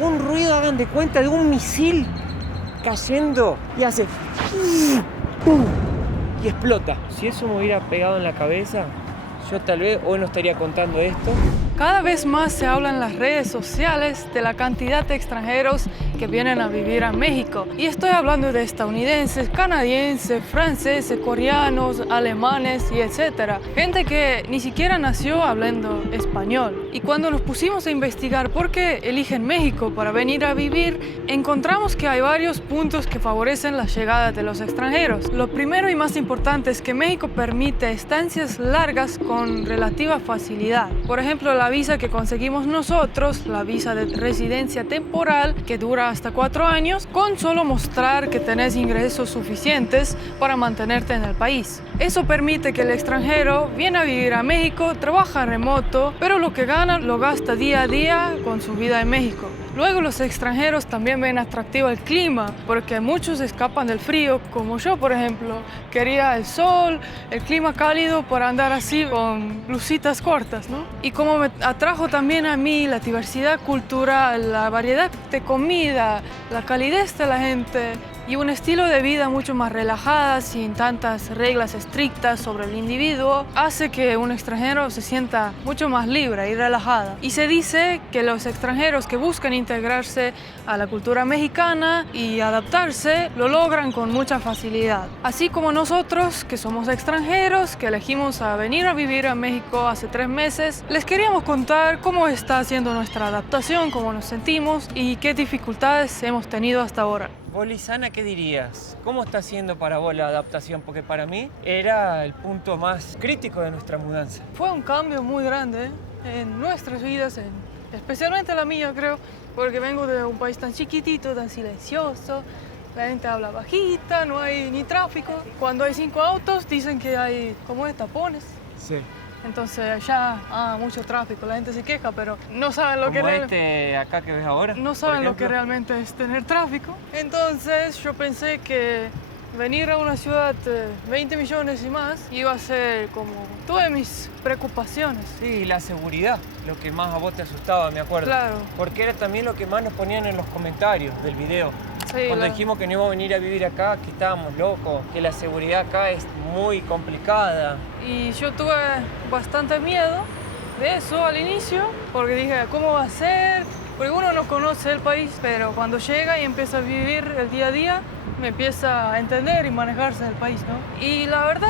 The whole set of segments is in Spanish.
un ruido, hagan de cuenta, de un misil cayendo y hace ¡pum! Y explota. Si eso me hubiera pegado en la cabeza, yo tal vez hoy no estaría contando esto. Cada vez más se habla en las redes sociales de la cantidad de extranjeros que vienen a vivir a México. Y estoy hablando de estadounidenses, canadienses, franceses, coreanos, alemanes y etcétera. Gente que ni siquiera nació hablando español. Y cuando nos pusimos a investigar por qué eligen México para venir a vivir, encontramos que hay varios puntos que favorecen la llegada de los extranjeros. Lo primero y más importante es que México permite estancias largas con relativa facilidad. Por ejemplo, la visa que conseguimos nosotros, la visa de residencia temporal, que dura hasta 4 años, con solo mostrar que tenés ingresos suficientes para mantenerte en el país. Eso permite que el extranjero viene a vivir a México, trabaja remoto, pero lo que gana lo gasta día a día con su vida en México. Luego los extranjeros también ven atractivo el clima, porque muchos escapan del frío, como yo por ejemplo. Quería el sol, el clima cálido para andar así con blusitas cortas, ¿no? Y como me atrajo también a mí la diversidad cultural, la variedad de comida, la calidez de la gente y un estilo de vida mucho más relajada, sin tantas reglas estrictas sobre el individuo, hace que un extranjero se sienta mucho más libre y relajada. Y se dice que los extranjeros que buscan integrarse a la cultura mexicana y adaptarse, lo logran con mucha facilidad. Así como nosotros, que somos extranjeros, que elegimos a venir a vivir a México hace 3 meses, les queríamos contar cómo está siendo nuestra adaptación, cómo nos sentimos y qué dificultades hemos tenido hasta ahora. Vos, Lisana, ¿qué dirías? ¿Cómo está siendo para vos la adaptación? Porque para mí era el punto más crítico de nuestra mudanza. Fue un cambio muy grande en nuestras vidas, especialmente la mía, creo, porque vengo de un país tan chiquitito, tan silencioso. La gente habla bajita, no hay ni tráfico. Cuando hay 5 autos dicen que hay como tapones. Sí. Entonces allá, mucho tráfico, la gente se queja, pero no saben lo Como acá que ves ahora. No saben lo que realmente es tener tráfico. Entonces yo pensé que venir a una ciudad de 20 millones y más iba a ser como todas mis preocupaciones. Sí, la seguridad, lo que más a vos te asustaba, me acuerdo. Claro. Porque era también lo que más nos ponían en los comentarios del video. Sí, Cuando dijimos que no íbamos a venir a vivir acá, que estábamos locos, que la seguridad acá es muy complicada. Y yo tuve bastante miedo de eso al inicio, porque dije, ¿cómo va a ser? Porque uno no conoce el país, pero cuando llega y empieza a vivir el día a día, me empieza a entender y manejarse en el país, ¿no? Y la verdad,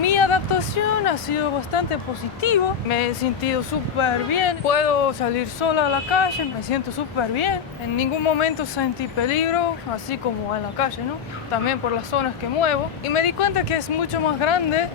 mi adaptación ha sido bastante positiva. Me he sentido súper bien. Puedo salir sola a la calle, me siento súper bien. En ningún momento sentí peligro, así como en la calle, ¿no? También por las zonas que muevo. Y me di cuenta que es mucho más grande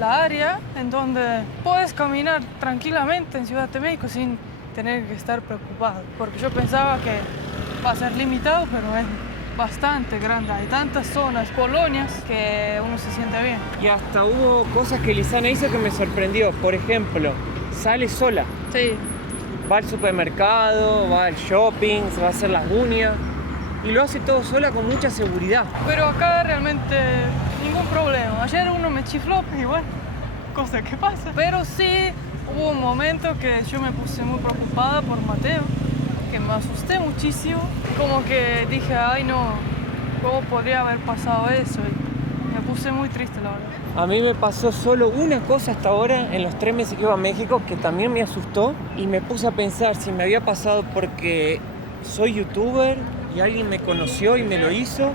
la área en donde puedes caminar tranquilamente en Ciudad de México sin tener que estar preocupado. Porque yo pensaba que va a ser limitado, pero es bastante grande. Hay tantas zonas, colonias, que uno se siente bien. Y hasta hubo cosas que Lisana hizo que me sorprendió. Por ejemplo, sale sola. Sí. Va al supermercado, va al shopping, se va a hacer las uñas. Y lo hace todo sola con mucha seguridad. Pero acá realmente ningún problema. Ayer uno me chifló, y bueno, cosa que pasa. Pero sí hubo un momento que yo me puse muy preocupada por Mateo, que me asusté muchísimo. Como que dije, ay no, ¿cómo podría haber pasado eso? Y me puse muy triste, la verdad. A mí me pasó solo una cosa hasta ahora en los 3 meses que iba a México que también me asustó y me puse a pensar si me había pasado porque soy youtuber y alguien me conoció y me lo hizo,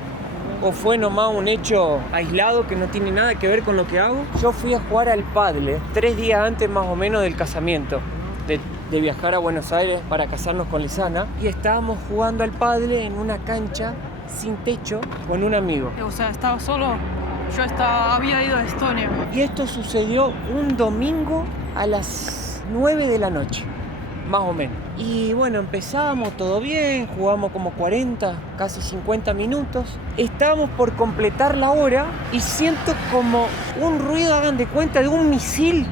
o fue nomás un hecho aislado que no tiene nada que ver con lo que hago. Yo fui a jugar al pádel 3 días antes más o menos del casamiento, de viajar a Buenos Aires para casarnos con Lisana, y estábamos jugando al pádel en una cancha sin techo con un amigo. O sea, estaba solo, había ido a Estonia. Y esto sucedió un domingo a las 9 de la noche, más o menos. Y bueno, empezábamos todo bien, jugamos como 40, casi 50 minutos. Estábamos por completar la hora y siento como un ruido, hagan de cuenta, de un misil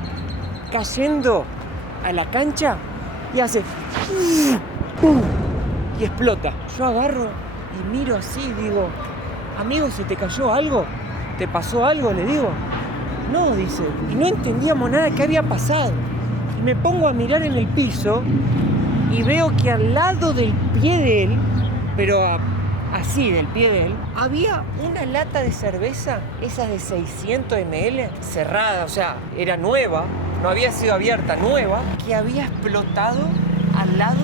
cayendo a la cancha y hace ¡pum! Y explota. Yo agarro y miro así y digo, amigo, ¿se te cayó algo? ¿Te pasó algo? Le digo. No, dice. Y no entendíamos nada que había pasado. Y me pongo a mirar en el piso y veo que al lado del pie de él, pero así del pie de él, había una lata de cerveza, esas de 600 ml, cerrada, o sea, era nueva, no había sido abierta, nueva, que había explotado al lado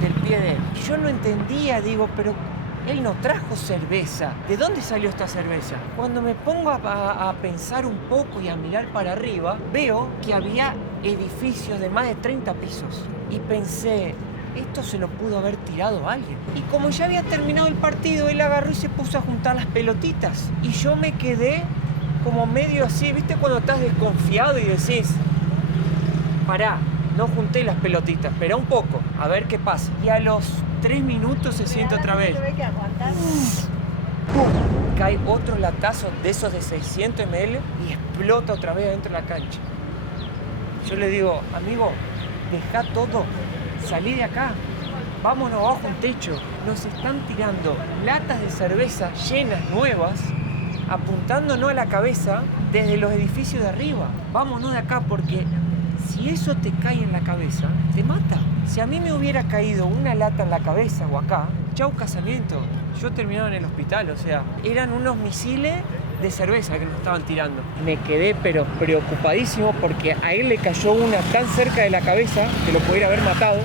del pie de él. Y yo no entendía, digo, pero él no trajo cerveza. ¿De dónde salió esta cerveza? Cuando me pongo a pensar un poco y a mirar para arriba, veo que había edificios de más de 30 pisos. Y pensé, esto se lo pudo haber tirado alguien. Y como ya había terminado el partido, él agarró y se puso a juntar las pelotitas. Y yo me quedé como medio así, ¿viste? Cuando estás desconfiado y decís, pará, no junté las pelotitas, espera un poco, a ver qué pasa. Y a los 3 minutos se siente otra vez. ¡Pum! Cae otro latazo de esos de 600 ml y explota otra vez adentro de la cancha. Yo le digo, amigo, deja todo, salí de acá, vámonos bajo un techo. Nos están tirando latas de cerveza llenas, nuevas, apuntándonos a la cabeza desde los edificios de arriba. Vámonos de acá porque si eso te cae en la cabeza, te mata. Si a mí me hubiera caído una lata en la cabeza o acá, chau casamiento. Yo terminaba en el hospital, o sea, eran unos misiles de cerveza que nos estaban tirando. Me quedé pero preocupadísimo porque a él le cayó una tan cerca de la cabeza que lo pudiera haber matado.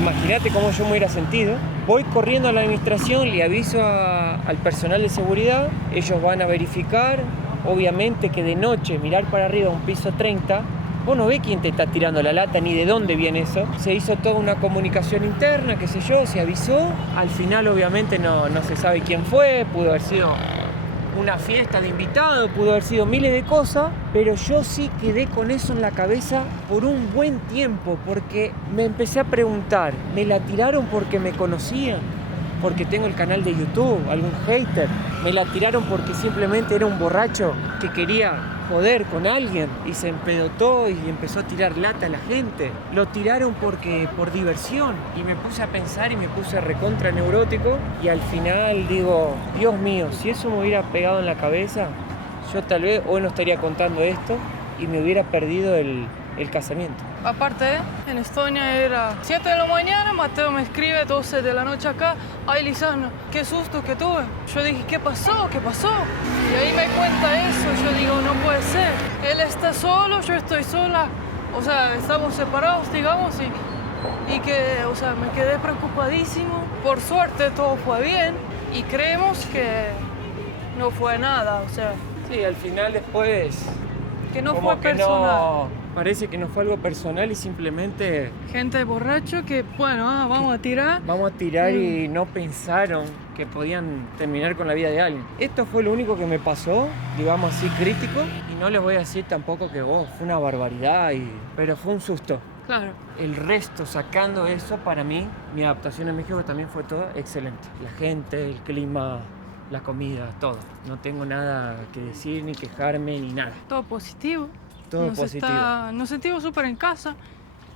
Imagínate cómo yo me hubiera sentido. Voy corriendo a la administración, le aviso al personal de seguridad, ellos van a verificar. Obviamente que de noche mirar para arriba a un piso 30, vos no ves quién te está tirando la lata ni de dónde viene eso. Se hizo toda una comunicación interna, qué sé yo, se avisó. Al final obviamente no se sabe quién fue, pudo haber sido una fiesta de invitados, pudo haber sido miles de cosas, pero yo sí quedé con eso en la cabeza por un buen tiempo, porque me empecé a preguntar, ¿me la tiraron porque me conocían? Porque tengo el canal de YouTube, algún hater. Me la tiraron porque simplemente era un borracho que quería joder con alguien y se empedotó y empezó a tirar lata a la gente. Lo tiraron por diversión. Y me puse a pensar y me puse recontra neurótico y al final digo, Dios mío, si eso me hubiera pegado en la cabeza, yo tal vez hoy no estaría contando esto y me hubiera perdido el casamiento. Aparte, en Estonia era 7 de la mañana, Mateo me escribe 12 de la noche acá. Ay, Lisana, qué susto que tuve. Yo dije, ¿qué pasó? ¿Qué pasó? Y ahí me cuenta eso. Yo digo, no puede ser. Él está solo, yo estoy sola. O sea, estamos separados, digamos, y que, o sea, me quedé preocupadísimo. Por suerte todo fue bien y creemos que no fue nada, o sea. Sí, al final después... Que no fue personal. Parece que no fue algo personal y simplemente... Gente borracho que, bueno, vamos a tirar. Vamos a tirar y no pensaron que podían terminar con la vida de alguien. Esto fue lo único que me pasó, digamos así, crítico. Y no les voy a decir tampoco que fue una barbaridad, pero fue un susto. Claro. El resto, sacando eso, para mí, mi adaptación en México también fue toda excelente. La gente, el clima, la comida, todo. No tengo nada que decir, ni quejarme, ni nada. Todo positivo. Todo positivo. Nos sentimos súper en casa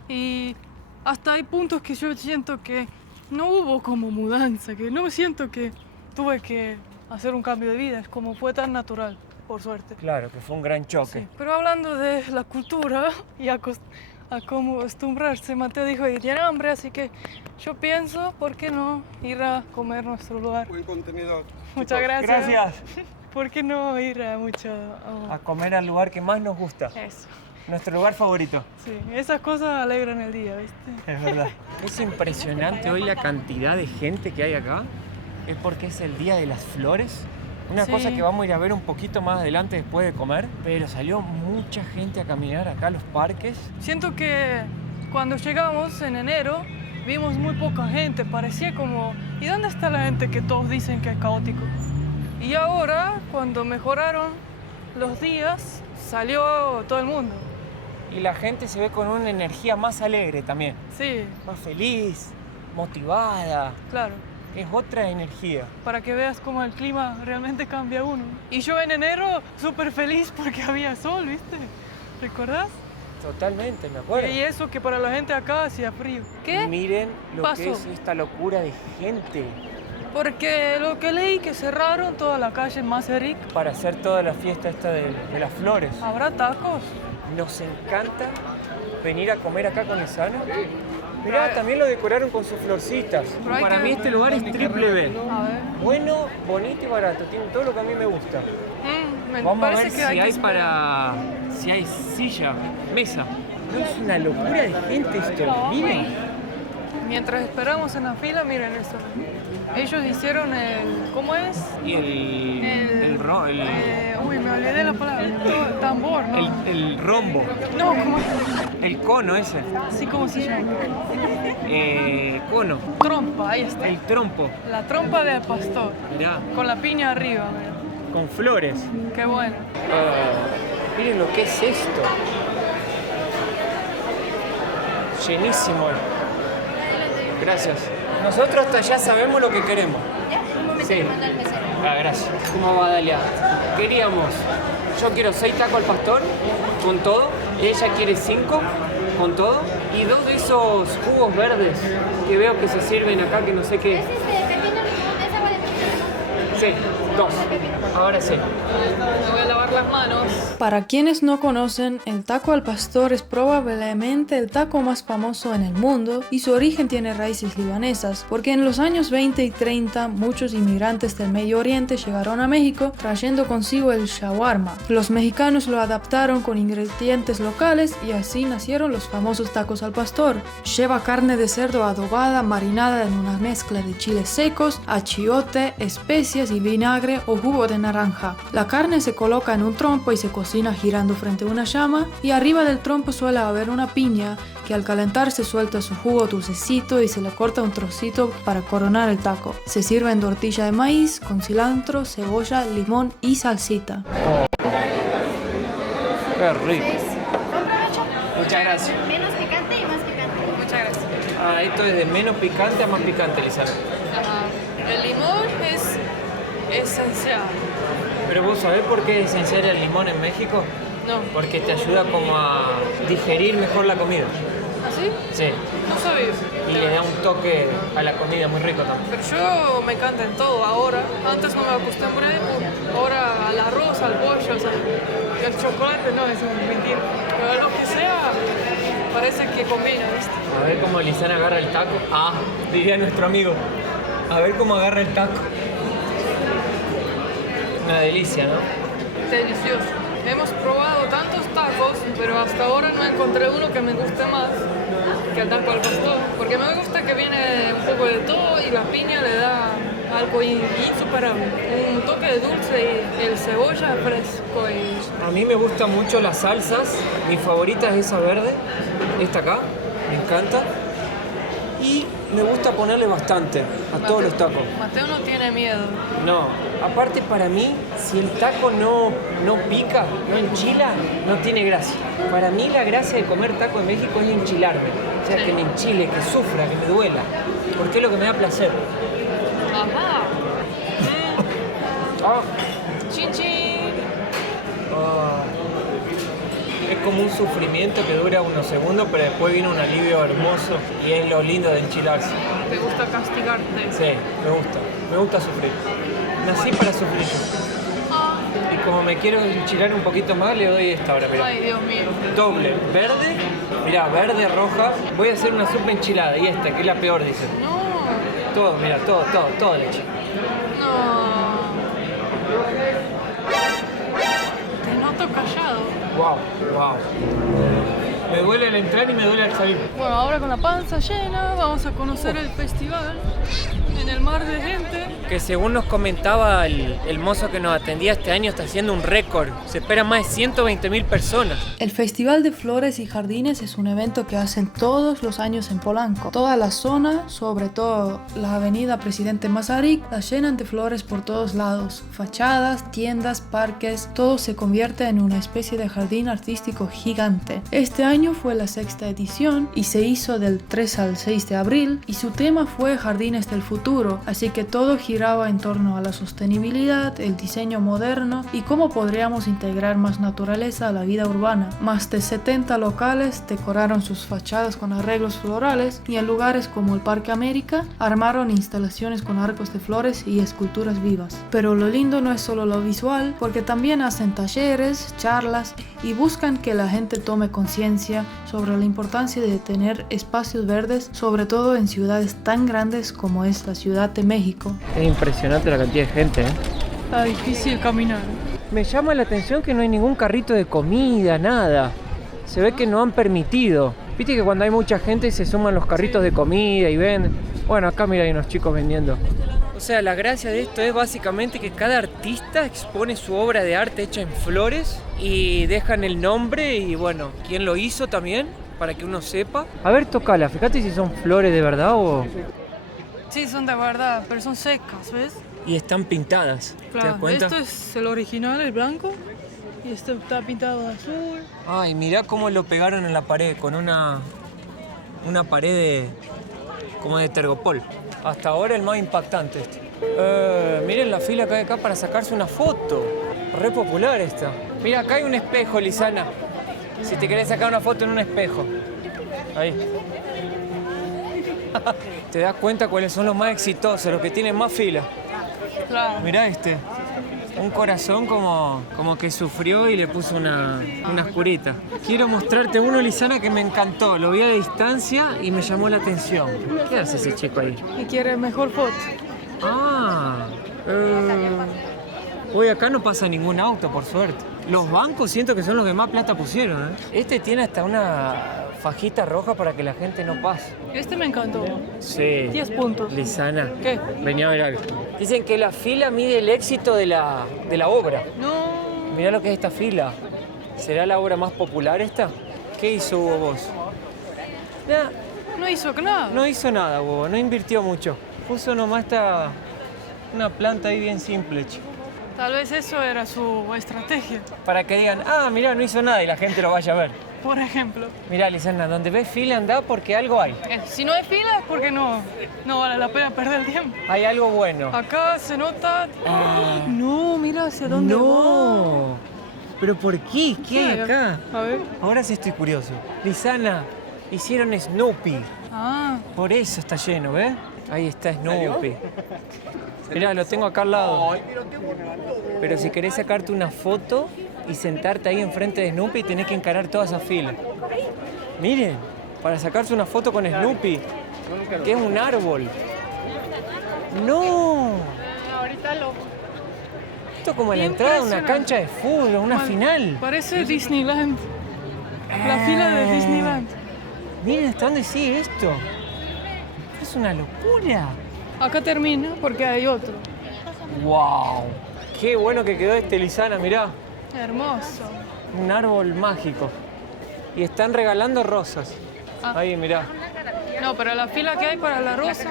y hasta hay puntos que yo siento que no hubo como mudanza, que no siento que tuve que hacer un cambio de vida, es como fue tan natural, por suerte. Claro, que fue un gran choque. Sí. Pero hablando de la cultura y a cómo acostumbrarse, Mateo dijo que tiene hambre, así que yo pienso, ¿por qué no ir a comer nuestro lugar? Buen contenido. Muchas gracias. Gracias. ¿Por qué no ir a A comer al lugar que más nos gusta. Eso. Nuestro lugar favorito. Sí, esas cosas alegran el día, ¿viste? Es verdad. Es impresionante hoy la cantidad de gente que hay acá. Es porque es el Día de las Flores. Una cosa que vamos a ir a ver un poquito más adelante después de comer. Pero salió mucha gente a caminar acá a los parques. Siento que cuando llegamos en enero vimos muy poca gente. Parecía como, ¿y dónde está la gente que todos dicen que es caótico? Y ahora, cuando mejoraron los días, salió todo el mundo. Y la gente se ve con una energía más alegre también. Sí. Más feliz, motivada. Claro. Es otra energía. Para que veas cómo el clima realmente cambia uno. Y yo en enero súper feliz porque había sol, ¿viste? ¿Recordás? Totalmente, me acuerdo. Y eso que para la gente acá hacía frío. ¿Qué? Miren lo pasó? que es esta locura de gente. Porque lo que leí que cerraron toda la calle en Masaryk. Para hacer toda la fiesta esta de las flores. ¿Habrá tacos? Nos encanta venir a comer acá con Lisana Mirá, también lo decoraron con sus florcitas. Pero hay Para que- mí este lugar es triple B. A ver. Bueno, bonito y barato. Tiene todo lo que a mí me gusta. Me Vamos a parece ver que si hay que hay esperar. si hay silla, mesa. No es una locura de gente esto. Miren. Mientras esperamos en la fila, miren esto. Ellos hicieron ¿cómo es? Y Uy, me olvidé la palabra. Tambor, ¿no? el rombo. No, ¿cómo es? El cono ese. Sí, ¿cómo se llama? Cono. Trompa, ahí está. El trompo. La trompa del pastor. Mirá. Con la piña arriba, mira. Con flores. Qué bueno. Miren lo que es esto. Llenísimo. Gracias. Nosotros hasta allá sabemos lo que queremos. Sí. Gracias. ¿Cómo va, Dalia? Queríamos, yo quiero 6 tacos al pastor, con todo. Ella quiere 5, con todo. Y 2 de esos jugos verdes que veo que se sirven acá, que no sé qué. ¿Es pepino limón? ¿Es agua de pepino? Sí, 2. Ahora sí. Me voy a lavar las manos. Para quienes no conocen, el taco al pastor es probablemente el taco más famoso en el mundo y su origen tiene raíces libanesas, porque en los años 20 y 30 muchos inmigrantes del Medio Oriente llegaron a México trayendo consigo el shawarma. Los mexicanos lo adaptaron con ingredientes locales y así nacieron los famosos tacos al pastor. Lleva carne de cerdo adobada, marinada en una mezcla de chiles secos, achiote, especias y vinagre o jugo de naranja. La carne se coloca en un trompo y se cocina girando frente a una llama, y arriba del trompo suele haber una piña que al calentarse suelta su jugo dulcecito y se le corta un trocito para coronar el taco. Se sirve en tortilla de maíz con cilantro, cebolla, limón y salsita. Qué rico. Buen provecho. Muchas gracias. Menos picante y más picante. Muchas gracias. Esto es de menos picante a más picante, Lizana. El limón es esencial. Pero vos sabés por qué es esencial el limón en México? No. Porque te ayuda como a digerir mejor la comida. ¿Así? Sí. No sabía. Y le da un toque a la comida muy rico también. Pero yo me encanta en todo ahora. Antes no me acostumbré. Ahora al arroz, al pollo, o sea, el chocolate no, es un mentira. Pero lo que sea, parece que combina, ¿viste? A ver cómo Lizana agarra el taco. Diría nuestro amigo. A ver cómo agarra el taco. Una delicia, ¿no? Delicioso. Hemos probado tantos tacos, pero hasta ahora no encontré uno que me guste más que el taco al pastor. Porque me gusta que viene un poco de todo y la piña le da algo insuperable. Un toque de dulce y el cebolla fresco. A mí me gustan mucho las salsas. Mi favorita es esa verde. Esta acá. Me encanta. Y me gusta ponerle bastante a todos los tacos. Mateo no tiene miedo. No, aparte para mí, si el taco no pica, no enchila, no tiene gracia. Para mí la gracia de comer taco en México es enchilarme. O sea, que me enchile, que sufra, que me duela. Porque es lo que me da placer. Ajá. Chin chin. Es como un sufrimiento que dura unos segundos, pero después viene un alivio hermoso y es lo lindo de enchilarse. ¿Te gusta castigarte? Sí, me gusta sufrir. Nací para sufrir. Y como me quiero enchilar un poquito más, le doy esta ahora, mirá. Ay, Dios mío. Doble, verde, mirá, verde, roja. Voy a hacer una sopa enchilada y esta, que es la peor, dice. No. Todo, mirá, todo le eché. No. Te noto callado. Wow. Me duele al entrar y me duele al salir. Bueno, ahora con la panza llena vamos a conocer el festival en el mar de gente. Que según nos comentaba el mozo que nos atendía este año, está haciendo un récord. Se esperan más de 120.000 personas. El Festival de Flores y Jardines es un evento que hacen todos los años en Polanco. Toda la zona, sobre todo la avenida Presidente Masaryk, la llenan de flores por todos lados. Fachadas, tiendas, parques, todo se convierte en una especie de jardín artístico gigante. Este año fue la 6ª edición y se hizo del 3 al 6 de abril y su tema fue Jardines del Futuro, así que todo giraba en torno a la sostenibilidad, el diseño moderno y cómo podríamos integrar más naturaleza a la vida urbana. Más de 70 locales decoraron sus fachadas con arreglos florales y en lugares como el Parque América armaron instalaciones con arcos de flores y esculturas vivas. Pero lo lindo no es solo lo visual, porque también hacen talleres, charlas y buscan que la gente tome conciencia sobre la importancia de tener espacios verdes, sobre todo en ciudades tan grandes como es la Ciudad de México. Es impresionante la cantidad de gente, ¿eh? Está difícil caminar. Me llama la atención que no hay ningún carrito de comida, nada. Se ve que no han permitido. Viste que cuando hay mucha gente se suman los carritos de comida y venden. Bueno, acá mira, hay unos chicos vendiendo. O sea, la gracia de esto es básicamente que cada artista expone su obra de arte hecha en flores y dejan el nombre y bueno, quién lo hizo también, para que uno sepa. A ver, tocala, fíjate si son flores de verdad o... Sí, son de verdad, pero son secas, ¿ves? Y están pintadas, ¿te das cuenta? Esto es el original, el blanco, y esto está pintado de azul. Ay, mirá cómo lo pegaron en la pared, con una pared como de tergopol. Hasta ahora el más impactante este. Miren la fila que hay acá para sacarse una foto. Re popular esta. Mira, acá hay un espejo, Lisana. Si te querés sacar una foto en un espejo. Ahí. Te das cuenta cuáles son los más exitosos, los que tienen más fila. Claro. Mirá este. Un corazón como que sufrió y le puso una curita. Quiero mostrarte uno, Lisana, que me encantó. Lo vi a distancia y me llamó la atención. ¿Qué hace ese chico ahí? Y quiere mejor foto. Ah, hoy acá no pasa ningún auto, por suerte. Los bancos siento que son los que más plata pusieron, ¿eh? Este tiene hasta una fajita roja para que la gente no pase. Este me encantó. Sí. 10 puntos. Lisana. ¿Qué? Venía a ver algo. Dicen que la fila mide el éxito de la obra. No. Mirá lo que es esta fila. ¿Será la obra más popular esta? ¿Qué hizo Hugo Boss? Nah, No hizo nada. no hizo nada, Hugo. No invirtió mucho. Puso nomás una planta ahí bien simple, chico. Tal vez eso era su estrategia. Para que digan, ah, mirá, no hizo nada y la gente lo vaya a ver. Por ejemplo. Mirá, Lisana, donde ves fila anda porque algo hay. Si no hay fila es porque no vale la pena perder el tiempo. Hay algo bueno. Acá se nota... No, mira hacia dónde va. No. ¿Pero por qué? ¿Qué hay acá? A ver. Ahora sí estoy curioso. Lisana, hicieron Snoopy. Ah, Por eso está lleno, ¿ves? Ahí está Snoopy. Mirá, lo tengo acá al lado. Pero si querés sacarte una foto y sentarte ahí enfrente de Snoopy, tenés que encarar toda esa fila. Miren, para sacarse una foto con Snoopy, que es un árbol. ¡No! Ahorita lo... Esto es como la entrada de una cancha de fútbol, una final. parece Disneyland. La fila de Disneyland. Miren hasta dónde sigue esto. Es una locura. Acá termina porque hay otro. ¡Wow! Qué bueno que quedó este, Lisana, mirá. Hermoso. Un árbol mágico. Y están regalando rosas. Ah. Ahí, mirá. No, pero la fila que hay para la rosa.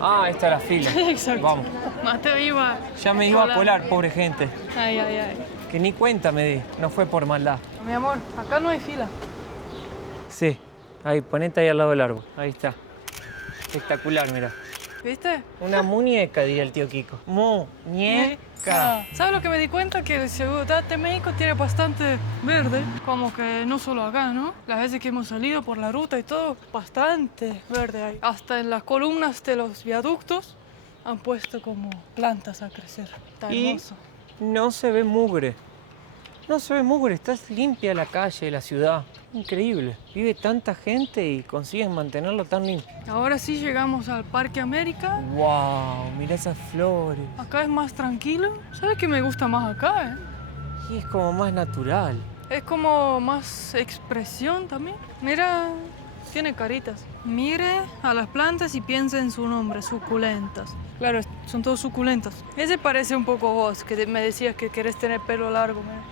Ah, ahí está la fila. Exacto. Vamos. Mateo iba. Ya me iba a Hola. colar, pobre gente. Ay, ay, ay. Que ni cuenta me di. No fue por maldad. Mi amor, acá no hay fila. Sí. Ahí, ponete ahí al lado del árbol. Ahí está. Espectacular, mirá. ¿Viste? Una muñeca, diría el tío Kiko. Muñeca. ¿Sabes lo que me di cuenta? Que la Ciudad de México tiene bastante verde. Como que no solo acá, ¿no? Las veces que hemos salido por la ruta y todo, bastante verde hay. Hasta en las columnas de los viaductos han puesto como plantas a crecer. Está Y hermoso. no se ve mugre. No se ve mugre. Está limpia la calle, la ciudad. Increíble. Vive tanta gente y consiguen mantenerlo tan limpio. Ahora sí llegamos al Parque América. ¡Wow! Mira esas flores. Acá es más tranquilo. ¿Sabes qué me gusta más acá, Y es como más natural. Es como más expresión también. Mira, tiene caritas. Mire a las plantas y piensa en su nombre, suculentas. Claro, son todas suculentas. Ese parece un poco vos, que me decías que querés tener pelo largo. Mira.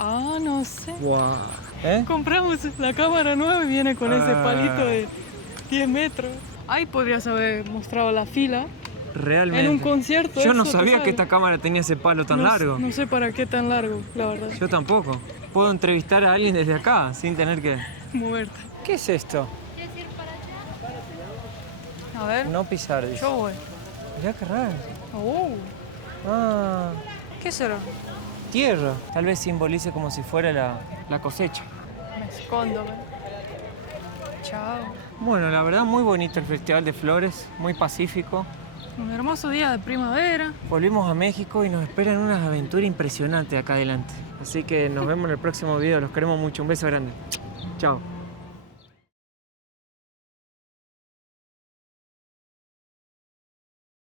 Ah, no sé. ¡Wow! ¿Eh? Compramos la cámara nueva y viene con ese palito de 10 metros. Ahí podrías haber mostrado la fila. Realmente. En un concierto. Yo no eso te sabía sale. que esta cámara tenía ese palo tan largo. No sé para qué tan largo, la verdad. Yo tampoco. Puedo entrevistar a alguien desde acá sin tener que... Moverte. ¿Qué es esto? A ver. No pisar, dice. Yo voy. Mirá qué raro. Oh, Ah, ¿qué será? tierra. Tal vez simbolice como si fuera la cosecha. Me escondo, ¿ven? Chao. Bueno, la verdad muy bonito el Festival de Flores, muy pacífico. Un hermoso día de primavera. Volvimos a México y nos esperan unas aventuras impresionantes acá adelante. Así que nos vemos en el próximo video, los queremos mucho, un beso grande. Chao.